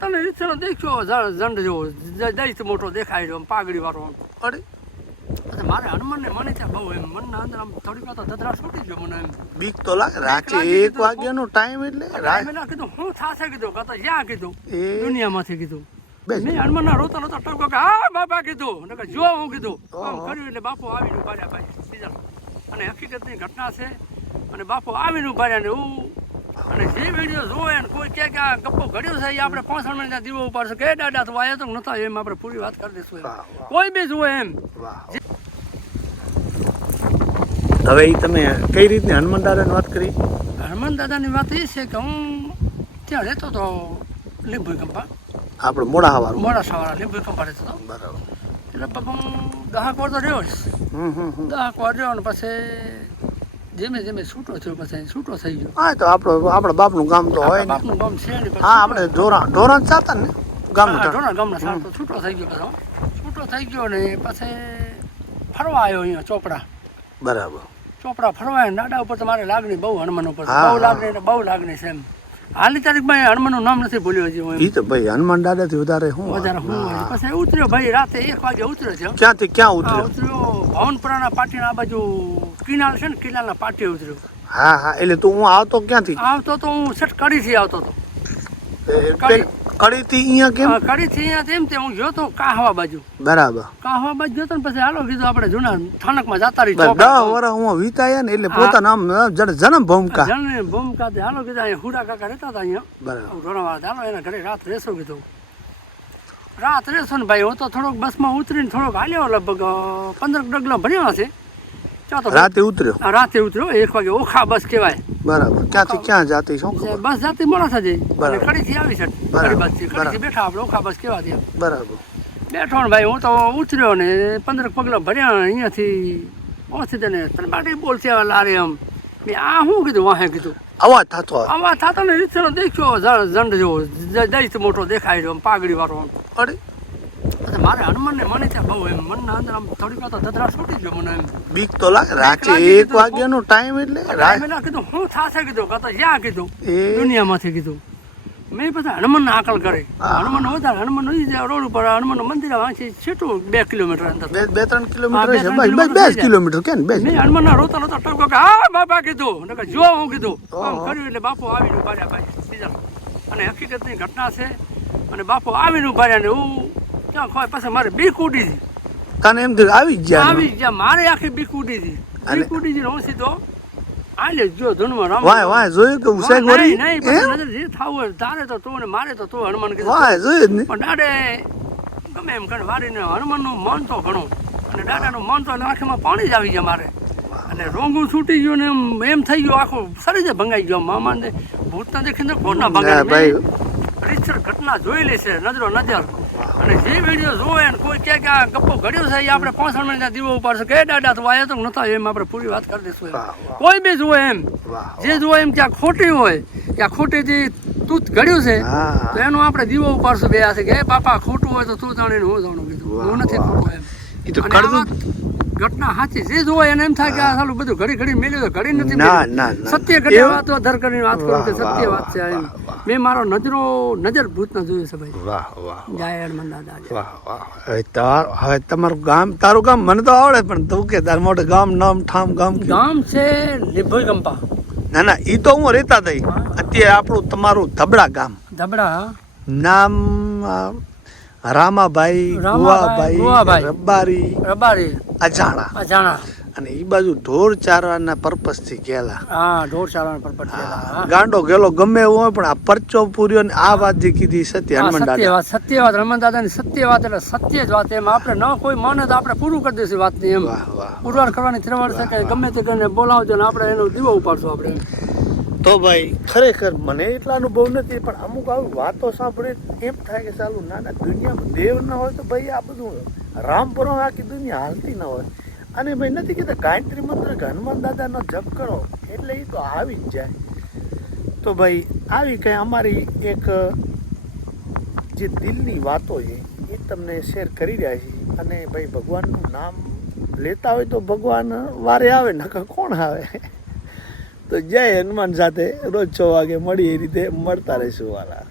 તમે રીતસર દેખ્યો ઝંડ જેવો દૈત મોટો દેખાય રહ્યો પાઘડી વાળો અરે મારે હનુમાનને મને ત્યાં બહુ એમ મનના અંદર આમ થોડીક વાર તો ધધરા છૂટી ગયો મને એમ બીક તો લાગે રાતે 1 વાગ્યાનો ટાઈમ એટલે મેં કીધું હું થાશે કીધું કાં તો જ્યાં કીધું એ દુનિયામાંથી કીધું બેસ. મેં હનુમાનના રોતા રોતા ટકો કે હા બાપા કીધું ને જો હું કીધું આમ કર્યું એટલે બાપુ આવીને ઉભાર્યા ભાઈ બીજા અને હકીકતની ઘટના છે અને બાપુ આવીને ઉભાર્યા ને હું અને જે વિડીયો જોવે ને કોઈ કે આ ગપ્પો ઘડ્યો છે એ આપણે 5 મિનિટના દીવો ઉપાડશું કે દાદા તો આયો તો નતા એમ આપણે પૂરી વાત કરી દઈશું એમ કોઈ બી જોવે એમ. હવે એ તમે કઈ રીતની હનુમાન દાદાની વાત કરી? હનુમાન દાદાની વાત એ છે કે હું ત્યાં રહેતો હતો લીંબુ કંપા આપણે મોડા હવારું મોડા સવારે લીંબુ કંપા રહેતો હતો બરાબર એટલે બાપા હું 10 વાર તો રહ્યો જ 10 વાર રહ્યો ને પછી ધીમે ધીમે છૂટો થયો પછી છૂટો થઈ ગયો. હા તો આપણા બાપનું ગામ તો હોય ને. બાપનું ગામ છે ને હા આપણે ઢોરણ ચાતા ને ગામનું ગામના સાથ તો છૂટો થઈ ગયો પછી છૂટો થઈ ગયો ને પછી ફરવા આવ્યો અહીંયા બરાબર ચોપડા ફરવા દાડા ઉપર તો મારે લાગણી બહુ હનુમાન ઉપર હા, બહુ લાગણી છે એમ. હાલની તારીખમાં હનુમાનનું નામ નથી ભૂલ્યો હજી હું ઈ તો ભાઈ હનુમાન દાદાથી વધારે શું વધારે હું પછી ઉતર્યો ભાઈ રાતે 1 વાગે ઉતર્યો છે. ક્યાંથી ક્યાં હા, ઉતર્યો? ઉતર્યો ભવનપુરાના પાટીના આ બાજુ કિનાલ છે ને કિનાલના પાટીએ ઉતર્યો. હા એટલે તું હું આવતો ક્યાંથી? આવતો તો હું સેટ કડીથી આવતો હતો. કડીથી અહીંયા કેમ? કડીથી અહીંયા એમ તે હું ગયો તો કાહવા બાજુ. બરાબર કાહવા બાજુ ગયો તો ને પછી હાલો કીધું આપણે જૂના સ્થાનકમાં જતા રહી 10 વર્ષ હું વીતાયા ને એટલે પોતાના આમ જન્મ ભૂમિકા જન્મ ભૂમિકા હાલો કીધું અહીંયા હુડા કાકા રહેતા હતા અહીંયા બરાબર ધોરણવાળા હાલો એના ઘરે રાત રહેશો કીધું. રાત રહેશો ને ભાઈ હું તો થોડોક બસમાં ઉતરીને થોડોક હાલ્યો લગભગ 15 ડગલા ભર્યા હશે. રાતે ઉતર્યો? રાતે ઉતર્યો 1 વાગે ઓખા બસ કહેવાય. બરાબર ક્યાંથી ક્યાં જાતી શું ખબર? બસ જાતી મોડા થજે બરાબર. કડીથી આવી છે કડી બાજથી કડીથી બેઠા આપણે ઓખા બસ કહેવા દે બરાબર બેઠો ને ભાઈ હું તો ઉતર્યો ને 15 પગલા ભર્યા અહીંયાથી પહોંચી દે ને તરબાટી બોલતી આવે લારે એમ મેં આ શું કીધું વાહે કીધું અવાજ થતો આવા થતો ને રીતસર દેખ્યો ઝંડ જેવો દૈત મોટો દેખાય રહ્યો પાઘડી વાળો અરે મારે હનુમાનને મને ત્યાં બહુ એમ મનના અંદર આમ થોડીક વાર તો ધધરા છૂટી ગયો મને એમ બીક તો લાગે રાતે 1 વાગ્યાનો ટાઈમ એટલે મેં કીધું હું થાશે કીધું કાં તો જ્યાં કીધું એ દુનિયામાંથી કીધું મેં પછી હનુમાનને આકલ કરી હનુમાન વધારે હનુમાન રોડ ઉપર હનુમાનનું મંદિર વાંચી છેટું 2 કિલોમીટર અંદર 2-3 કિલોમીટર છે બસ 2 કિલોમીટર કે ને મેં હનુમાનના રોતા રોતા ટકો કે હા બાપા કીધું ને જો હું કીધું આમ કર્યું એટલે બાપુ આવીને ઉભાર્યા ભાઈ બીજા અને હકીકતની ઘટના છે અને બાપુ આવીને ઉભાર્યા ને હું ક્યાં ખોય પછી મારે બીક ઉડી હતી. તને એમ આવી ગયા મારે આખી બીક ઉડી હતી. બીક ઉડી હતી હું સીધો આલે જો ધૂનમાં રામ વાય જોયું કે ઉસાઈ ગોરી નહીં પછી નજર જે થાવું હોય તારે તો તું ને મારે તો તું હનુમાન કીધું વાય જોયું જ પણ દાડે ગમે એમ કરે વારીને હનુમાનનું મન તો ઘણું અને દાદાનું મન તો આંખમાં પાણી જ આવી ગયા મારે અને રોંગું છૂટી ગયું ને એમ થઈ ગયું આખું શરીર જ ભંગાઈ ગયો મામાને ભૂતના દેખીને કોણ ના ભંગાય રીતસર ઘટના જોયેલી છે નજરો નજર અને જે વિડીયો જોવે ને કોઈ કે આ ગપ્પો ઘડ્યો છે એ આપણે 5 મિનિટના દીવો ઉપાડશું કે દાદા તો આયો તો નતા એમ આપણે પૂરી વાત કરી દઈશું એમ. કોઈ બી જોવે એમ જે જોવે એમ ત્યાં ખોટી હોય કે આ ખોટીથી તું ઘડ્યું છે તો એનો આપણે દીવો ઉપાડશું બે હાથે કે બાપા ખોટું હોય તો તું જાણે હું જાણું કીધું હું નથી ખોટું એમ. એ તો કડવું ઘટના સાચી જે જોવે એને એમ થાય કે આ સાલું બધું ઘડી મેલ્યું તો ઘડી નથી ના મેલ્યું. સત્ય ઘટના વાત ધર કરીને વાત કરું કે સત્ય વાત છે એમ. મેં મારો નજર ભૂતના જોયું છે ભાઈ. વાહ વાહ જય હનુમાન દાદા. વાહ વાહ હવે તમારું ગામ તારું ગામ મને તો આવડે પણ તું કે તારું મોટું ગામ નામ ઠામ ગામ ગામ છે લીંબોઈ કંપા. ના ઈ તો હું રહેતા થઈ અત્યારે આપણું તમારું ધબડા ગામ ધબડા નામ રામાભાઈ ગુવાભાઈ રબારી અજાણા અને ઈ બાજુ ઢોર ચારવાના પર્પસ થી ગયેલા. હા ઢોર ચારવાના પર્પસ ગયેલા. ગાંડો ગયેલો ગમે એવું હોય પણ આ પરચો પૂર્યો ને આ વાત જે કીધી સત્ય હનુમાન દાદા સત્ય વાત હનુમાન દાદા ની સત્ય વાત એટલે સત્ય જ વાત એમ આપણે ન કોઈ માને તો આપણે પૂરું કરી દઈશું વાત ની એમ પુરવાર કરવાની ત્રવડ છે કે ગમે તે કરીને બોલાવજો ને આપણે એનો દીવો ઉપાડશું આપણે. તો ભાઈ ખરેખર મને એટલા અનુભવ નથી પણ અમુક આવી વાતો સાંભળે એમ થાય કે ચાલુ ના દુનિયામાં દેવ ના હોય તો ભાઈ આ બધું રામપુરા આખી દુનિયા હાલતી ના હોય. અને ભાઈ નથી કીધા ગાયત્રી મંત્ર કે હનુમાન દાદાનો જપ કરો એટલે એ તો આવી જ જાય. તો ભાઈ આવી કંઈ અમારી એક જે દિલની વાતો છે એ તમને શેર કરી રહ્યા છીએ. અને ભાઈ ભગવાનનું નામ લેતા હોય તો ભગવાન વારે આવે નકર કોણ આવે. તો જય હનુમાન સાથે રોજ 6 વાગે મળી એ રીતે મળતા રહીશું વાલા.